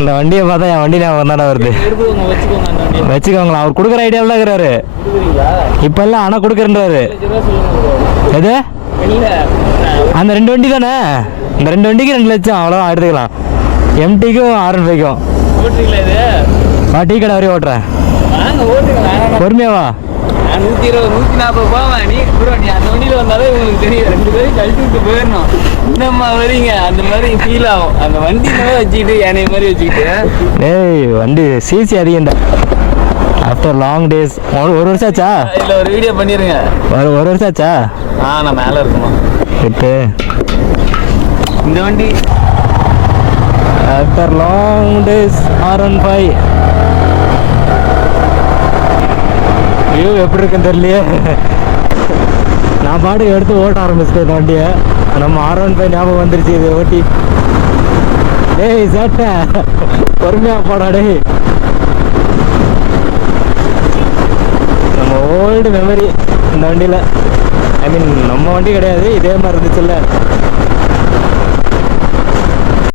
இந்த வண்டியை பார்த்தா என் வண்டி ஞாபகம் தானே வருது. வச்சுக்கோங்களா, அவர் கொடுக்குற ஐடியாவில் தான் இருக்கிறாரு இப்போ எல்லாம். ஆனால் கொடுக்குறன்றாரு. எது அந்த 2 வண்டி தானே, இந்த 2 வண்டிக்கு 2 லட்சம் அவ்வளோதான் எடுத்துக்கலாம். எம்டிக்கும் R15க்கும் டீ கடை வரையும் ஓட்டுறேன். பொறுமையாவா 120 140 போவேன். நீ அந்த வண்டியில் வந்தாலே உங்களுக்கு தெரியும், 2 பேரும் கழிச்சு விட்டு போயிடணும். என்னம்மா வரீங்க அந்த மாதிரி ஃபீல் ஆகும். அந்த வண்டி வச்சுக்கிட்டு என்னை மாதிரி வச்சுக்கிட்டு. ஏய் வண்டி சிசி அதிகம் தான். After long days. ஒரு வருஷம் ஆச்சா? இல்லை ஒரு வீடியோ பண்ணிடுங்க. ஒரு வருஷம் ஆச்சா? நான் மேலே இருக்கணும் இப்போ இந்த வண்டி. After long days R15 view எப்படி இருக்குன்னு தெரியலையே. நான் பாட்டுக்கு எடுத்து ஓட்ட ஆரம்பிச்சிட்டேன் இந்த வண்டியை. நம்ம R15 ஞாபகம் வந்துருச்சு இது ஓட்டி. டேய் சேட்டை பொறுமையாக போடா டேய். நம்ம ஓல்டு மெமரி இந்த வண்டியில். ஐ மீன் நம்ம வண்டி கிடையாது, இதே மாதிரி இருந்துச்சுல்ல.